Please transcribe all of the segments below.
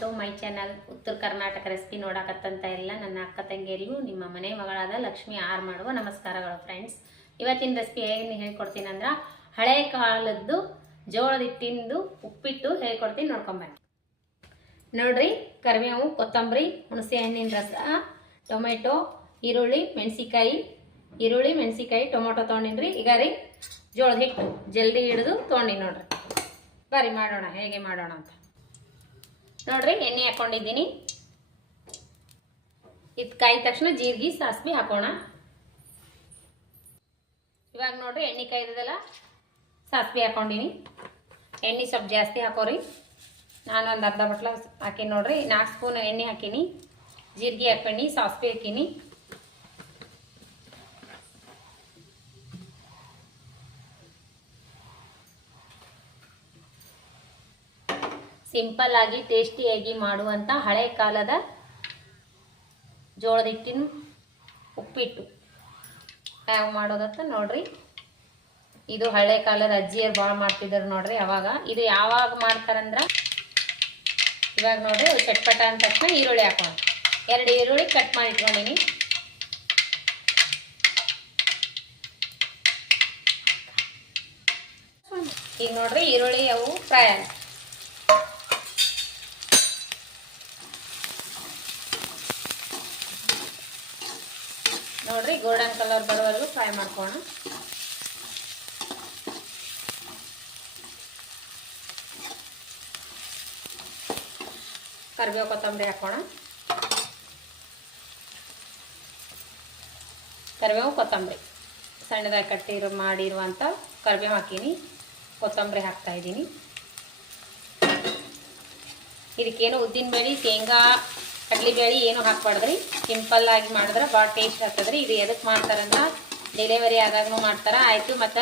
To my channel. ಉತ್ತರ Karnataka recipe ನೋಡಕತ್ತಂತ ಎಲ್ಲ ನನ್ನ ಅಕ್ಕ ತಂಗಿಯರಿಗೂ ನಿಮ್ಮ ಮನೆ ಮಗಳಾದ ಲಕ್ಷ್ಮಿ ಆರ್ ಮಾಡುವ ನಮಸ್ಕಾರಗಳು ಫ್ರೆಂಡ್ಸ್. ಇವತ್ತಿನ ರೆಸಿಪಿ ಹೇಗೆ ಹೇಳ್ಕೊಡ್ತೀನಿ ಅಂದ್ರೆ ಹಳೆ ಕಾಲದ್ದು ಜೋಳದ ಹಿಟ್ಟಿಂದು ಉಪ್ಪಿಟ್ಟು ಹೇಳ್ಕೊಡ್ತೀನಿ, ನೋಡ್ಕೊಂಬನ್ನಿ. ನೋಡ್ರಿ, ಕರಿಬೇವು, ಕೊತ್ತಂಬರಿ, ಹುಣಸೆ ಹಣ್ಣಿನ ರಸ, ಟೊಮೆಟೊ, ಈರುಳ್ಳಿ ಮೆಣಸಿಕಾಯಿ, ಟೊಮೊಟೊ ತೊಗೊಂಡಿನ್ರಿ. ಈಗ ರೀ ಜೋಳದ ಹಿಟ್ಟು ಜಲ್ದಿ ಹಿಡಿದು ತೊಗೊಂಡಿನಿ ನೋಡ್ರಿ. ಬರ್ರಿ ಮಾಡೋಣ, ಹೇಗೆ ಮಾಡೋಣ ಅಂತ ನೋಡ್ರಿ. ಎಣ್ಣೆ ಹಾಕೊಂಡಿದ್ದೀನಿ. ಇದು ಕಾಯ್ದ ತಕ್ಷಣ ಜೀರಿಗೆ ಸಾಸಿವೆ ಹಾಕೋಣ. ಇವಾಗ ನೋಡ್ರಿ ಎಣ್ಣೆ ಕಾಯ್ದದಲ್ಲ, ಸಾಸಿವೆ ಹಾಕೊಂಡಿನಿ. ಎಣ್ಣೆ ಸ್ವಲ್ಪ ಜಾಸ್ತಿ ಹಾಕೋರಿ. ನಾನು ಒಂದು ಅರ್ಧ ಬಟ್ಲ ಹಾಕೀನಿ ನೋಡ್ರಿ. 4 ಸ್ಪೂನ್ ಎಣ್ಣೆ ಹಾಕೀನಿ. ಜೀರಿಗೆ ಹಾಕೀನಿ, ಸಾಸಿವೆ ಹಾಕೀನಿ. ಸಿಂಪಲ್ ಆಗಿ ಟೇಸ್ಟಿಯಾಗಿ ಮಾಡುವಂಥ ಹಳೆ ಕಾಲದ ಜೋಳದ ಹಿಟ್ಟಿನ ಉಪ್ಪಿಟ್ಟು ಯಾವ ಮಾಡೋದತ್ತ ನೋಡ್ರಿ. ಇದು ಹಳೆ ಕಾಲದ ಅಜ್ಜಿಯರು ಭಾಳ ಮಾಡ್ತಿದ್ರು ನೋಡ್ರಿ ಅವಾಗ. ಇದು ಯಾವಾಗ ಮಾಡ್ತಾರಂದ್ರೆ ಇವಾಗ ನೋಡ್ರಿ ಚಟ್ಪಟ ಅಂದ ತಕ್ಷಣ ಈರುಳ್ಳಿ ಹಾಕೋಣ. 2 ಈರುಳ್ಳಿ ಕಟ್ ಮಾಡಿ ಇಟ್ಕೊಂಡಿನಿ. ಈಗ ನೋಡ್ರಿ ಈರುಳ್ಳಿ ಅವು ಫ್ರೈ ಆಗಿ ನೋಡ್ರಿ ಗೋಲ್ಡನ್ ಕಲರ್ ಬರೋವರೆಗೂ ಫ್ರೈ ಮಾಡ್ಕೋಣ. ಕರಿಬೇವು ಕೊತ್ತಂಬರಿ ಹಾಕೋಣ. ಕರಿಬೇವು ಕೊತ್ತಂಬರಿ ಸಣ್ಣದಾಗಿ ಮಾಡಿರುವಂಥ ಕರಿಬೇವು ಹಾಕೀನಿ. ಕೊತ್ತಂಬರಿ ಹಾಕ್ತಾ ಇದ್ದೀನಿ. ಇದಕ್ಕೇನು ಉದ್ದಿನಬೇಳೆ, ಶೇಂಗಾ, ಕಡಲೆಬೇಳೆ ಏನು ಹಾಕ್ಬಾರ್ದ್ರಿ. ಸಿಂಪಲ್ ಆಗಿ ಮಾಡಿದ್ರೆ ಭಾಳ ಟೇಸ್ಟ್ ಆಗ್ತದ್ರಿ. ಇದು ಎದಕ್ಕೆ ಮಾಡ್ತಾರಂದ್ರೆ ಡೆಲಿವರಿ ಆದಾಗೂ ಮಾಡ್ತಾರೆ. ಆಯಿತು ಮತ್ತು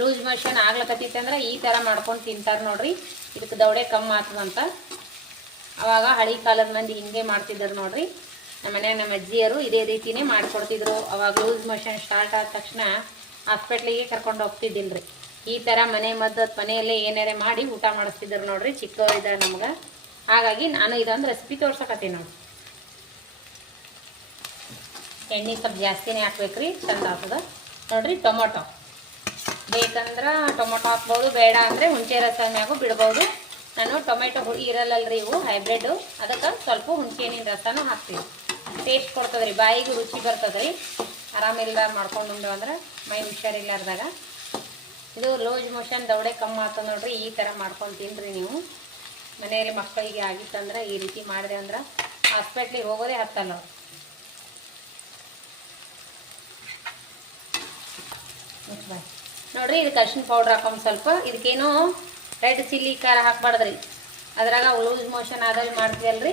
ಲೂಸ್ ಮೋಷನ್ ಆಗ್ಲಕತ್ತಿತ್ತಂದ್ರೆ ಈ ಥರ ಮಾಡ್ಕೊಂಡು ತಿಂತಾರೆ ನೋಡ್ರಿ. ಇದಕ್ಕೆ ದೌಡೆ ಕಮ್ಮಿ ಆಗ್ತದಂತ. ಅವಾಗ ಹಳೆ ಕಾಲದ ಮಂದಿ ಹಿಂಗೆ ಮಾಡ್ತಿದ್ರು ನೋಡ್ರಿ. ನಮ್ಮ ಅಜ್ಜಿಯರು ಇದೇ ರೀತಿಯೇ ಮಾಡಿಕೊಡ್ತಿದ್ರು. ಅವಾಗ ಲೂಸ್ ಮೋಷನ್ ಸ್ಟಾರ್ಟ್ ಆದ ತಕ್ಷಣ ಹಾಸ್ಪಿಟ್ಲಿಗೆ ಕರ್ಕೊಂಡು ಹೋಗ್ತಿದ್ದಿಲ್ರಿ. ಈ ಥರ ಮನೆಯಲ್ಲೇ ಏನಾರೇ ಮಾಡಿ ಊಟ ಮಾಡಿಸ್ತಿದ್ರು ನೋಡ್ರಿ ಚಿಕ್ಕವರಿದ್ದಾರೆ ನಮ್ಗೆ. ಹಾಗಾಗಿ ನಾನು ಇದೊಂದು ರೆಸಿಪಿ ತೋರ್ಸಕತ್ತೀನಿ ನೋಡಿ. ಎಣ್ಣೆ ಸ್ವಲ್ಪ ಜಾಸ್ತಿನೇ ಹಾಕ್ಬೇಕ್ರಿ, ಚಂದ ಆಗ್ತದ ನೋಡ್ರಿ. ಟೊಮೊಟೊ ಬೇಕಂದ್ರೆ ಟೊಮೊಟೊ ಹಾಕ್ಬೋದು, ಬೇಡ ಅಂದರೆ ಹುಣಸೆ ರಸ ಮ್ಯಾಗೂ ಬಿಡ್ಬೋದು. ನಾನು ಟೊಮೆಟೊ ಇರಲ್ಲಲ್ರಿ, ಇವು ಹೈಬ್ರಿಡ್ಡು, ಅದಕ್ಕೆ ಸ್ವಲ್ಪ ಹುಣಸೆಹಣ್ಣಿನ ರಸನೂ ಹಾಕ್ತೀವಿ. ಟೇಸ್ಟ್ ಕೊಡ್ತದ್ರಿ, ಬಾಯಿಗೂ ರುಚಿ ಬರ್ತದ್ರಿ. ಆರಾಮಿಲ್ದಾಗ ಮಾಡ್ಕೊಂಡು ಅಂದ್ರೆ ಮೈ ಹುಷಾರಿಲ್ಲಾರ್ದಾಗ. ಇದು ಲೂಸ್ ಮೋಷನ್ ದೌಡೆ ಕಮ್ಮಿ ಆಗ್ತದೆ ನೋಡ್ರಿ. ಈ ಥರ ಮಾಡ್ಕೊಂಡು ತಿನ್ನಿರಿ ನೀವು. ಮನೆಯಲ್ಲಿ ಮಕ್ಕಳಿಗೆ ಆಗಿತ್ತಂದ್ರೆ ಈ ರೀತಿ ಮಾಡಿದೆ ಅಂದ್ರೆ ಹಾಸ್ಪಿಟ್ಲಿಗೆ ಹೋಗೋದೇ ಹತ್ತಲ್ಲ ಅವ್ರು. ನೋಡ್ರಿ ಇದಕ್ಕೆ ಅರಿಶಿನ ಪೌಡ್ರ್ ಹಾಕೊಂಡು ಸ್ವಲ್ಪ. ಇದಕ್ಕೇನು ರೆಡ್ ಚಿಲ್ಲಿ ಖಾರ ಹಾಕ್ಬಾರ್ದ್ರಿ. ಅದ್ರಾಗ ಲೂಸ್ ಮೋಷನ್ ಆದಲ್ಲಿ ಮಾಡ್ತೀವಲ್ರಿ,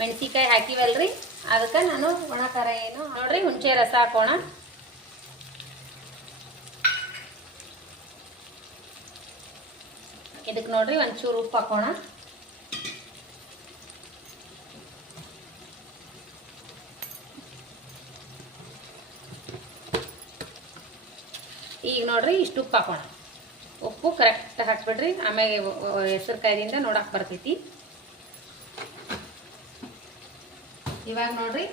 ಮೆಣಸಿಕಾಯಿ ಹಾಕಿವಲ್ರಿ, ಅದಕ್ಕೆ ನಾನು ಒಣ ಖಾರ ಏನು ನೋಡ್ರಿ ಹುಣಸೆ ರಸ ಹಾಕೋಣ. ಇದಕ್ಕೆ ನೋಡ್ರಿ ಒಂಚೂರು ಉಪ್ಪು ಹಾಕೋಣ. ಈಗ ನೋಡ್ರಿ ಇಷ್ಟು ಉಪ್ಪು ಹಾಕೋಣ. ಉಪ್ಪು ಕರೆಕ್ಟ್ ಹಾಕ್ಬಿಡ್ರಿ, ಆಮೇಲೆ ಹೆಸರು ಕಾಯ್ದಿಂದ ನೋಡಕ್ಕೆ ಬರ್ತೈತಿ. ಇವಾಗ ನೋಡ್ರಿ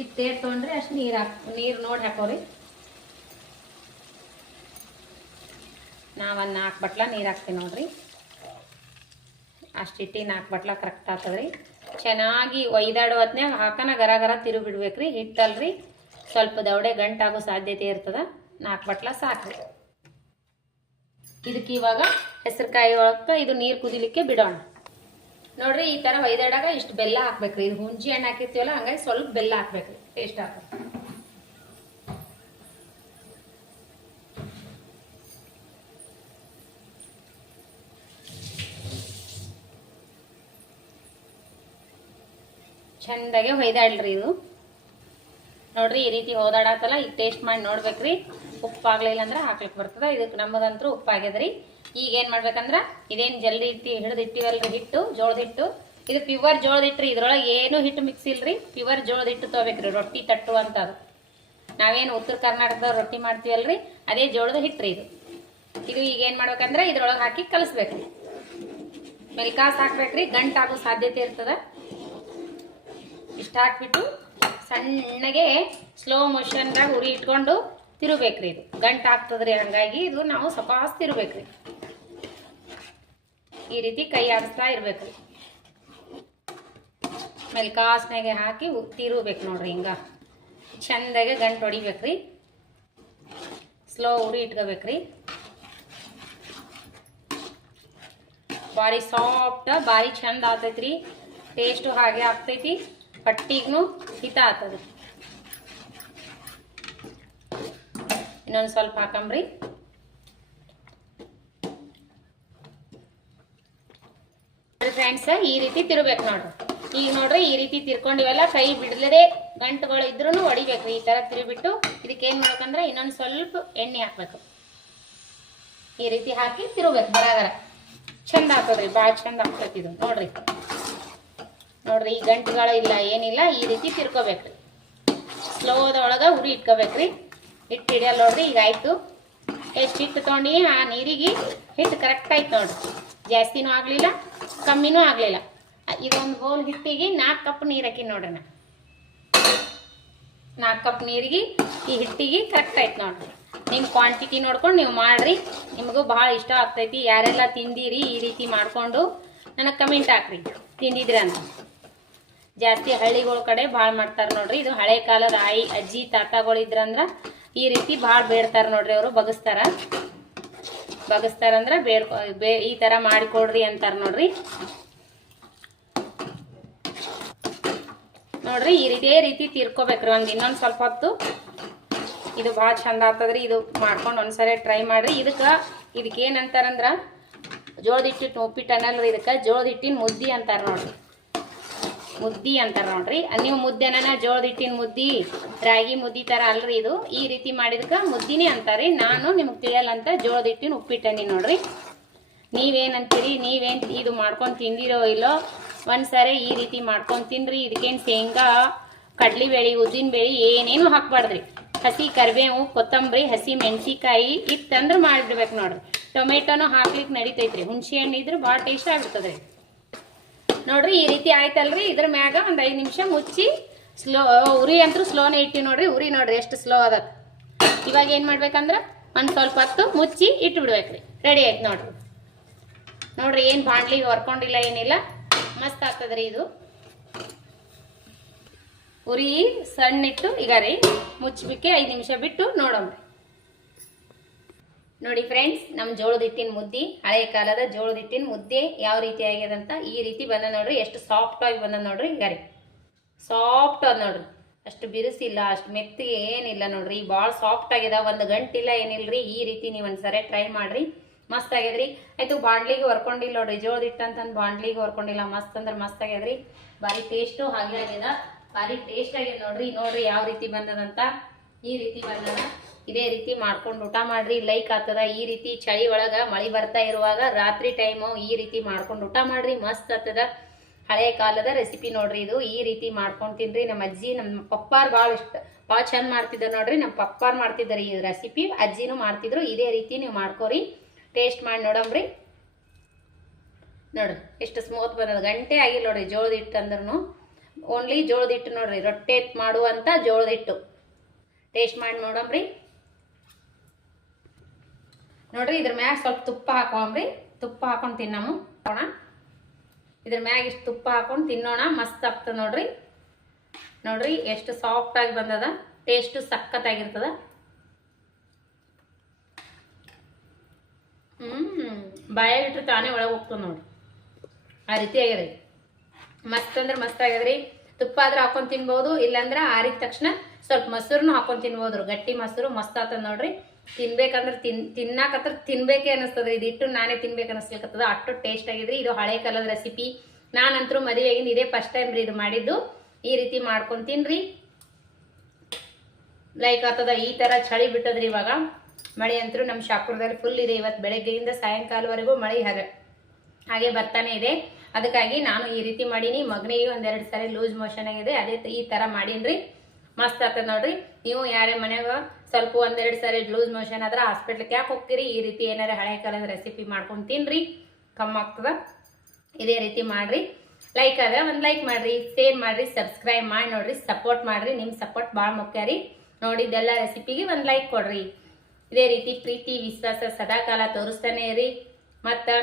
ಇದು ತೇಟ್ ತೊಗೊಂಡ್ರಿ ಅಷ್ಟು ನೀರು ನೋಡಿ ಹಾಕೋರಿ. ನಾವೊಂದು 4 ಬಟ್ಲ ನೀರು ಹಾಕ್ತೀವಿ ನೋಡ್ರಿ. ಅಷ್ಟು ಇಟ್ಟು 4 ಬಟ್ಲ ಕರೆಕ್ಟ್ ಆಗ್ತದ್ರಿ. ಚೆನ್ನಾಗಿ ಒಯ್ದಾಡೋ ಹೊತ್ನ್ಯಾಗ ಹಾಕನ ಗರ ತಿರುಗಿ ಬಿಡ್ಬೇಕ್ರಿ. ಹಿಟ್ಟಲ್ರಿ ಸ್ವಲ್ಪ ದೌಡೆ ಗಂಟಾಗೋ ಸಾಧ್ಯತೆ ಇರ್ತದ. 4 ಬಟ್ಲ ಸಾಕ್ರಿ. ಇದಕ್ಕೆ ಇವಾಗ ಹೆಸರುಕಾಯಿ ಒಳಗೆ ಇದು ನೀರು ಕುದಿಲಿಕ್ಕೆ ಬಿಡೋಣ. ನೋಡ್ರಿ ಈ ಥರ ಒಯ್ದಾಡಾಗ ಇಷ್ಟು ಬೆಲ್ಲ ಹಾಕ್ಬೇಕ್ರಿ. ಇದು ಹುಂಚಿ ಹಣ್ಣು ಹಾಕಿರ್ತೀವಲ್ಲ, ಹಂಗಾಗಿ ಸ್ವಲ್ಪ ಬೆಲ್ಲ ಹಾಕ್ಬೇಕ್ರಿ, ಟೇಸ್ಟ್ ಆಗ್ತದೆ. ಚೆಂದಾಗೆ ಹೊಯ್ದಾಡ್ರಿ. ಇದು ನೋಡ್ರಿ ಈ ರೀತಿ ಹೋದಾಡತ್ತಲ್ಲ. ಈಗ ಟೇಸ್ಟ್ ಮಾಡಿ ನೋಡ್ಬೇಕ್ರಿ. ಉಪ್ಪು ಆಗ್ಲಿಲ್ಲ ಅಂದ್ರೆ ಹಾಕ್ಲಿಕ್ಕೆ ಬರ್ತದ. ಇದಕ್ಕೆ ನಮ್ಮದಂತೂ ಉಪ್ಪಾಗ್ಯದ್ರಿ. ಈಗ ಏನು ಮಾಡ್ಬೇಕಂದ್ರೆ ಇದೇನು ಜಲ್ದಿ ಹಿಡಿದಿಟ್ಟಿವಲ್ರಿ ಹಿಟ್ಟು, ಜೋಳದ ಹಿಟ್ಟು. ಇದು ಪ್ಯೂರ್ ಜೋಳದ ಹಿಟ್ರಿ. ಇದ್ರೊಳಗೆ ಏನು ಹಿಟ್ಟು ಮಿಕ್ಸ್ ಇಲ್ರಿ. ಪ್ಯೂರ್ ಜೋಳದ ಹಿಟ್ಟು ತೊಗೋಬೇಕ್ರಿ. ರೊಟ್ಟಿ ತಟ್ಟು ಅಂತದು. ನಾವೇನು ಉತ್ತರ ಕರ್ನಾಟಕದವ್ರು ರೊಟ್ಟಿ ಮಾಡ್ತೀವಲ್ರಿ, ಅದೇ ಜೋಳದ ಹಿಟ್ರಿ ಇದು. ಇದು ಈಗ ಏನು ಮಾಡ್ಬೇಕಂದ್ರೆ ಇದ್ರೊಳಗೆ ಹಾಕಿ ಕಲಿಸ್ಬೇಕ್ರಿ. ಮೆಲ್ಕಾಸ್ ಹಾಕ್ಬೇಕ್ರಿ, ಗಂಟಾಗೋ ಸಾಧ್ಯತೆ ಇರ್ತದ. ಇಷ್ಟ ಹಾಕ್ಬಿಟ್ಟು ಸಣ್ಣಗೆ ಸ್ಲೋ ಮೋಷನ್ದಾಗ ಉರಿ ಇಟ್ಕೊಂಡು ತಿರುಬೇಕ್ರಿ. ಇದು ಗಂಟು ಆಗ್ತದ್ರಿ, ಹಂಗಾಗಿ ಇದು ನಾವು ಸಪಾಸ್ ತಿರುಬೇಕ್ರಿ. ಈ ರೀತಿ ಕೈ ಆಡಿಸ್ತಾ ಇರ್ಬೇಕ್ರಿ. ಮೆಲ್ಕಾಸ್ನಾಗೆ ಹಾಕಿ ತಿರುಬೇಕು ನೋಡ್ರಿ. ಹಿಂಗ ಚಂದಾಗೆ ಗಂಟು ಹೊಡಿಬೇಕ್ರಿ. ಸ್ಲೋ ಉರಿ ಇಟ್ಕೋಬೇಕ್ರಿ. ಭಾರಿ ಸಾಫ್ಟ್, ಭಾರಿ ಚಂದ ಆಗ್ತೈತ್ರಿ. ಟೇಸ್ಟು ಹಾಗೆ ಆಗ್ತೈತಿ, ಹೊಟ್ಟಿಗೂ ಹಿತ ಆಗ್ತದ. ಇನ್ನೊಂದು ಸ್ವಲ್ಪ ಹಾಕಂಬ್ರಿ. ಫ್ರೆಂಡ್ಸ್, ಈ ರೀತಿ ತಿರ್ಬೇಕು ನೋಡ್ರಿ. ಈಗ ನೋಡ್ರಿ, ಈ ರೀತಿ ತಿರ್ಕೊಂಡಿವೆಲ್ಲ, ಕೈ ಬಿಡಲದೆ ಗಂಟುಗಳು ಇದ್ರೂ ಹೊಡಿಬೇಕ್ರಿ. ಈ ತರ ತಿರುಬಿಟ್ಟು ಇದಕ್ಕೇನು ಮಾಡ್ಬೇಕಂದ್ರೆ ಇನ್ನೊಂದು ಸ್ವಲ್ಪ ಎಣ್ಣೆ ಹಾಕ್ಬೇಕು. ಈ ರೀತಿ ಹಾಕಿ ತಿರುಬೇಕು ಬರಾಗರ. ಚಂದ ಆಗ್ತದ್ರಿ, ಭಾಳ ಚಂದ ಆಗ್ತೈತಿ ಇದು. ನೋಡ್ರಿ ನೋಡ್ರಿ, ಈ ಗಂಟುಗಳು ಇಲ್ಲ ಏನಿಲ್ಲ, ಈ ರೀತಿ ತಿರ್ಕೋಬೇಕ್ರಿ. ಸ್ಲೋದೊಳಗ ಉರಿ ಇಟ್ಕೋಬೇಕ್ರಿ. ಹಿಟ್ಟು ಹಿಡಿಯಲ್ಲ ನೋಡ್ರಿ. ಈಗ ಆಯ್ತು. ಎಷ್ಟು ಹಿಟ್ಟು ತೊಗೊಂಡು ಆ ನೀರಿಗೆ ಹಿಟ್ಟು ಕರೆಕ್ಟ್ ಆಯ್ತು ನೋಡ್ರಿ. ಜಾಸ್ತಿನೂ ಆಗಲಿಲ್ಲ, ಕಮ್ಮಿನೂ ಆಗಲಿಲ್ಲ. ಇದೊಂದು ಬೌಲ್ ಹಿಟ್ಟಿಗೆ 4 ಕಪ್ ನೀರು ಹಾಕಿ ನೋಡ್ರಿ. 4 ಕಪ್ ನೀರಿಗೆ ಈ ಹಿಟ್ಟಿಗೆ ಕರೆಕ್ಟ್ ಆಯ್ತು ನೋಡ್ರಿ. ನಿಮ್ಮ ಕ್ವಾಂಟಿಟಿ ನೋಡ್ಕೊಂಡು ನೀವು ಮಾಡ್ರಿ. ನಿಮಗೂ ಭಾಳ ಇಷ್ಟ ಆಗ್ತೈತಿ. ಯಾರೆಲ್ಲ ತಿಂದಿರಿ ಈ ರೀತಿ ಮಾಡಿಕೊಂಡು ನನಗೆ ಕಮೆಂಟ್ ಹಾಕ್ರಿ, ತಿಂದಿದ್ರಿ ಅಂತ. ಜಾಸ್ತಿ ಹಳ್ಳಿಗಳ ಕಡೆ ಭಾಳ ಮಾಡ್ತಾರೆ ನೋಡ್ರಿ. ಇದು ಹಳೆ ಕಾಲದ ಅಜ್ಜಿ ತಾತಗಳು ಇದ್ರಂದ್ರೆ ಈ ರೀತಿ ಭಾಳ ಬೇಡ್ತಾರೆ ನೋಡ್ರಿ. ಅವರು ಬಗಸ್ತಾರಂದ್ರೆ ಈ ಥರ ಮಾಡಿಕೊಡ್ರಿ ಅಂತಾರೆ ನೋಡ್ರಿ. ನೋಡ್ರಿ, ಇದೇ ರೀತಿ ತೀರ್ಕೋಬೇಕ್ರಿ. ಇನ್ನೊಂದು ಸ್ವಲ್ಪ ಹೊತ್ತು. ಇದು ಭಾಳ ಚಂದ ಆಗ್ತದ್ರಿ. ಇದು ಮಾಡ್ಕೊಂಡು ಒಂದ್ಸರಿ ಟ್ರೈ ಮಾಡ್ರಿ. ಇದಕ್ಕೆ ಏನಂತಾರಂದ್ರೆ ಜೋಳದ ಹಿಟ್ಟಿನ ಉಪ್ಪಿಟ್ಟು ಅನ್ನಲ್ರಿ. ಇದಕ್ಕೆ ಜೋಳದ ಹಿಟ್ಟಿನ ಮುದ್ದಿ ಅಂತಾರೆ ನೋಡ್ರಿ. ಮುದ್ದಿ ಅಂತಾರೆ ನೋಡ್ರಿ. ನೀವು ಮುದ್ದೆನ ಜೋಳದ ಹಿಟ್ಟಿನ ಮುದ್ದಿ, ರಾಗಿ ಮುದ್ದಿ ಥರ ಅಲ್ರಿ ಇದು. ಈ ರೀತಿ ಮಾಡಿದಕ್ಕೆ ಮುದ್ದಿನೇ ಅಂತಾರೆ. ನಾನು ನಿಮ್ಗೆ ತಿಳಿಯಲ್ಲ ಅಂತ ಜೋಳದ ಹಿಟ್ಟಿನ ಉಪ್ಪಿಟ್ಟನಿ ನೋಡ್ರಿ. ನೀವೇನಂತೀರಿ? ನೀವೇನು ಇದು ಮಾಡ್ಕೊಂಡು ತಿಂದಿರೋ ಇಲ್ಲೋ ಒಂದ್ಸರಿ ಈ ರೀತಿ ಮಾಡ್ಕೊಂಡು ತಿನ್ರಿ. ಇದಕ್ಕೇನು ಶೇಂಗಾ, ಕಡ್ಲಿಬೇಳೆ, ಉದ್ದಿನಬೇಳೆ ಏನೇನು ಹಾಕ್ಬಾರ್ದ್ರಿ. ಹಸಿ ಕರಿಬೇವು, ಕೊತ್ತಂಬರಿ, ಹಸಿ ಮೆಣಸಿಕಾಯಿ ಇತ್ತಂದ್ರೆ ಮಾಡಿಬಿಡ್ಬೇಕು ನೋಡ್ರಿ. ಟೊಮೆಟೊನೂ ಹಾಕ್ಲಿಕ್ಕೆ ನಡಿತೈತ್ರಿ. ಹುಣಸೆ ಹಣ್ಣು ಇದ್ರೆ ಭಾಳ ಟೇಸ್ಟ್ ಆಗಿರ್ತದ್ರಿ ನೋಡ್ರಿ. ಈ ರೀತಿ ಆಯ್ತಲ್ರಿ. ಇದ್ರ ಮ್ಯಾಗ ಒಂದು 5 ನಿಮಿಷ ಮುಚ್ಚಿ ಸ್ಲೋ ಉರಿ ಅಂತೂ ಸ್ಲೋನೇ ಇಟ್ಟಿ ನೋಡ್ರಿ. ಉರಿ ನೋಡ್ರಿ ಎಷ್ಟು ಸ್ಲೋ ಅದ. ಇವಾಗ ಏನು ಮಾಡ್ಬೇಕಂದ್ರೆ ಒಂದು ಸ್ವಲ್ಪ ಹೊತ್ತು ಮುಚ್ಚಿ ಇಟ್ಟು ಬಿಡ್ಬೇಕ್ರಿ. ರೆಡಿ ಆಯ್ತು ನೋಡ್ರಿ. ನೋಡ್ರಿ, ಏನು ಬಾಣ್ಲಿಗೆ ಹೊರ್ಕೊಂಡಿಲ್ಲ ಏನಿಲ್ಲ, ಮಸ್ತ್ ಆಗ್ತದ್ರಿ ಇದು. ಉರಿ ಸಣ್ಣ ಇಟ್ಟು ಈಗ ರೀ ಮುಚ್ಚಬಿಕ್ಕೆ 5 ನಿಮಿಷ ಬಿಟ್ಟು ನೋಡೋಣ್ರಿ. ನೋಡಿ ಫ್ರೆಂಡ್ಸ್, ನಮ್ಮ ಜೋಳದ ಹಿಟ್ಟಿನ ಮುದ್ದಿ, ಹಳೆ ಕಾಲದ ಜೋಳದ ಹಿಟ್ಟಿನ ಮುದ್ದೆ ಯಾವ ರೀತಿ ಆಗ್ಯದಂತ ಈ ರೀತಿ ಬಂದ ನೋಡ್ರಿ. ಎಷ್ಟು ಸಾಫ್ಟ್ ಆಗಿ ಬಂದ ನೋಡ್ರಿ. ಈಗ ರೀ ಸಾಫ್ಟ್ ಅದ ನೋಡ್ರಿ. ಅಷ್ಟು ಬಿರುಸಿಲ್ಲ, ಅಷ್ಟು ಮೆತ್ತಿಗೆ ಏನಿಲ್ಲ ನೋಡ್ರಿ. ಭಾಳ ಸಾಫ್ಟ್ ಆಗ್ಯದ. ಒಂದು ಗಂಟಿಲ್ಲ ಏನಿಲ್ರಿ. ಈ ರೀತಿ ನೀವು ಒಂದ್ಸರಿ ಟ್ರೈ ಮಾಡ್ರಿ. ಮಸ್ತ್ ಆಗ್ಯದ್ರಿ. ಆಯ್ತು, ಬಾಂಡ್ಲಿಗೆ ಹೊರ್ಕೊಂಡಿಲ್ಲ ನೋಡ್ರಿ. ಜೋಳದ ಹಿಟ್ಟು ಅಂತಂದು ಬಾಂಡ್ಲಿಗೆ ಹೊರ್ಕೊಂಡಿಲ್ಲ. ಮಸ್ತ್ ಅಂದ್ರೆ ಮಸ್ತ್ ಆಗ್ಯದ್ರಿ. ಭಾರಿ ಟೇಸ್ಟು ಹಾಗೆ ಆಗ್ಯದ. ಭಾರಿ ಟೇಸ್ಟ್ ಆಗ್ಯದ ನೋಡ್ರಿ. ನೋಡ್ರಿ ಯಾವ ರೀತಿ ಬಂದದಂತ. ಈ ರೀತಿ ಬಂದದ. ಇದೇ ರೀತಿ ಮಾಡ್ಕೊಂಡು ಊಟ ಮಾಡ್ರಿ. ಲೈಕ್ ಆಗ್ತದ. ಈ ರೀತಿ ಚಳಿ ಒಳಗ ಮಳೆ ಬರ್ತಾ ಇರುವಾಗ ರಾತ್ರಿ ಟೈಮು ಈ ರೀತಿ ಮಾಡ್ಕೊಂಡು ಊಟ ಮಾಡ್ರಿ. ಮಸ್ತ್ ಆಗ್ತದ. ಹಳೆ ಕಾಲದ ರೆಸಿಪಿ ನೋಡ್ರಿ ಇದು. ಈ ರೀತಿ ಮಾಡ್ಕೊಂಡು ತಿನ್ರಿ. ನಮ್ಮ ಅಜ್ಜಿ, ನಮ್ಮ ಪಪ್ಪಾರು ಭಾಳ ಚಂದ ಮಾಡ್ತಿದ್ರು ನೋಡ್ರಿ. ನಮ್ಮ ಪಪ್ಪಾರು ಮಾಡ್ತಿದ್ದಾರೆ ಈ ರೆಸಿಪಿ. ಅಜ್ಜಿನೂ ಮಾಡ್ತಿದ್ರು. ಇದೇ ರೀತಿ ನೀವು ಮಾಡ್ಕೋರಿ. ಟೇಸ್ಟ್ ಮಾಡಿ ನೋಡಂಬ್ರಿ. ನೋಡ್ರಿ ಎಷ್ಟು ಸ್ಮೂತ್ ಬಂದದ. ಗಂಟೆ ಆಗಿಲ್ಲ ನೋಡ್ರಿ. ಜೋಳದ ಹಿಟ್ಟು ಅಂದ್ರೂ ಓನ್ಲಿ ಜೋಳದ ಹಿಟ್ಟು ನೋಡ್ರಿ. ರೊಟ್ಟೆ ಮಾಡುವಂಥ ಜೋಳದ ಹಿಟ್ಟು. ಟೇಸ್ಟ್ ಮಾಡಿ ನೋಡಂಬ್ರಿ. ನೋಡ್ರಿ, ಇದ್ರ ಮ್ಯಾಗ ಸ್ವಲ್ಪ ತುಪ್ಪ ಹಾಕೋಂಬ್ರಿ. ತುಪ್ಪ ಹಾಕೊಂಡು ತಿನ್ನೋಣ. ಇದ್ರ ಮ್ಯಾಗ ಇಷ್ಟು ತುಪ್ಪ ಹಾಕೊಂಡು ತಿನ್ನೋಣ. ಮಸ್ತ್ ಆಗ್ತದ ನೋಡ್ರಿ. ನೋಡ್ರಿ ಎಷ್ಟು ಸಾಫ್ಟ್ ಆಗಿ ಬಂದದ. ಟೇಸ್ಟು ಸಖತ್ತಾಗಿರ್ತದ. ಬಾಯಾಗಿಟ್ರು ತಾನೇ ಒಳಗೆ ಹೋಗ್ತದೆ ನೋಡ್ರಿ. ಆ ರೀತಿ ಆಗ್ಯದ್ರಿ. ಮಸ್ತ್ ಅಂದ್ರೆ ಮಸ್ತ್ ಆಗ್ಯದ್ರಿ. ತುಪ್ಪ ಆದ್ರೆ ಹಾಕೊಂಡು ತಿನ್ಬೋದು. ಇಲ್ಲಾಂದ್ರೆ ಆರಿದ ತಕ್ಷಣ ಸ್ವಲ್ಪ ಮೊಸರುನು ಹಾಕೊಂಡು ತಿನ್ಬೋದ್ರಿ. ಗಟ್ಟಿ ಮೊಸರು ಮಸ್ತ್ ಆಗ್ತದ ನೋಡ್ರಿ. ತಿನ್ಬೇಕಂದ್ರೆ ತಿನ್ನಾಕತ್ರ ತಿನ್ಬೇಕೇ ಅನಿಸ್ತದ್ರಿ. ಇದು ಇಟ್ಟು ನಾನೇ ತಿನ್ಬೇಕು ಅನಿಸ್ಲಿಕ್ಕತ್ತದ. ಅಷ್ಟು ಟೇಸ್ಟ್ ಆಗಿದ್ರಿ. ಇದು ಹಳೆ ಕಾಲದ ರೆಸಿಪಿ. ನಾನಂತರೂ ಮದುವೆಗಿಂದ ಇದೇ ಫಸ್ಟ್ ಟೈಮ್ ರೀ ಇದು ಮಾಡಿದ್ದು. ಈ ರೀತಿ ಮಾಡ್ಕೊಂಡು ತಿನ್ರಿ. ಲೈಕ್ ಆಗ್ತದ. ಈ ಥರ ಚಳಿ ಬಿಟ್ಟದ್ರಿ ಇವಾಗ. ಮಳೆ ಅಂತರೂ ನಮ್ಮ ಶಾಪುರದಲ್ಲಿ ಫುಲ್ ಇದೆ. ಇವತ್ತು ಬೆಳಗ್ಗೆಯಿಂದ ಸಾಯಂಕಾಲವರೆಗೂ ಮಳೆ ಹಾಗೆ ಬರ್ತಾನೆ ಇದೆ. ಅದಕ್ಕಾಗಿ ನಾನು ಈ ರೀತಿ ಮಾಡೀನಿ. ಮಗನಿಗೆ 1-2 ಸಾರಿ ಲೂಸ್ ಮೋಷನ್ ಆಗಿದೆ. ಅದೇ ಈ ಥರ ಮಾಡೀನ್ರಿ. ಮಸ್ತ್ ಆಗ್ತದೆ ನೋಡ್ರಿ. ನೀವು ಯಾರೇ ಮನ್ಯಾಗ ಸ್ವಲ್ಪ 1-2 ಸಾರಿ ಲೂಸ್ ಮೋಷನ್ ಆದ್ರೆ ಹಾಸ್ಪಿಟ್ಲಿಗೆ ಯಾಕೆ ಹೋಗ್ತೀರಿ? ಈ ರೀತಿ ಏನಾರ ಹಳೆ ಕಾಲದ ರೆಸಿಪಿ ಮಾಡ್ಕೊಂಡು ತಿನ್ರಿ. ಕಮ್ಮಿ ಆಗ್ತದ. ಇದೇ ರೀತಿ ಮಾಡ್ರಿ. ಲೈಕ್ ಆದ್ರೆ ಒಂದು ಲೈಕ್ ಮಾಡ್ರಿ, ಶೇರ್ ಮಾಡ್ರಿ, ಸಬ್ಸ್ಕ್ರೈಬ್ ಮಾಡಿ ನೋಡ್ರಿ, ಸಪೋರ್ಟ್ ಮಾಡ್ರಿ. ನಿಮ್ಮ ಸಪೋರ್ಟ್ ಭಾಳ ಮುಖ್ಯ ರೀ. ನೋಡಿದ್ದೆಲ್ಲ ರೆಸಿಪಿಗೆ ಒಂದು ಲೈಕ್ ಕೊಡ್ರಿ. ಇದೇ ರೀತಿ ಪ್ರೀತಿ ವಿಶ್ವಾಸ ಸದಾಕಾಲ ತೋರಿಸ್ತಾನೆ ಇರಿ. ಮತ್ತು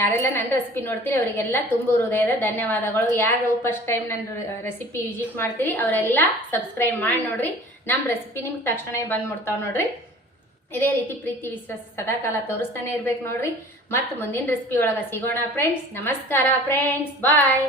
ಯಾರೆಲ್ಲ ನನ್ನ ರೆಸಿಪಿ ನೋಡ್ತೀರಿ ಅವರಿಗೆಲ್ಲ ತುಂಬ ಹೃದಯದ ಧನ್ಯವಾದಗಳು. ಯಾರು ಫಸ್ಟ್ ಟೈಮ್ ನನ್ನ ರೆಸಿಪಿ ವಿಸಿಟ್ ಮಾಡ್ತೀರಿ ಅವರೆಲ್ಲ ಸಬ್ಸ್ಕ್ರೈಬ್ ಮಾಡಿ ನೋಡ್ರಿ. ನಮ್ಮ ರೆಸಿಪಿ ನಿಮ್ಗೆ ತಕ್ಷಣ ಬಂದು ಮುಟ್ತಾವ ನೋಡ್ರಿ. ಇದೇ ರೀತಿ ಪ್ರೀತಿ ವಿಶ್ವಾಸ ಸದಾಕಾಲ ತೋರಿಸ್ತಾನೆ ಇರ್ಬೇಕು ನೋಡ್ರಿ. ಮತ್ತು ಮುಂದಿನ ರೆಸಿಪಿ ಒಳಗೆ ಸಿಗೋಣ ಫ್ರೆಂಡ್ಸ್. ನಮಸ್ಕಾರ ಫ್ರೆಂಡ್ಸ್, ಬಾಯ್.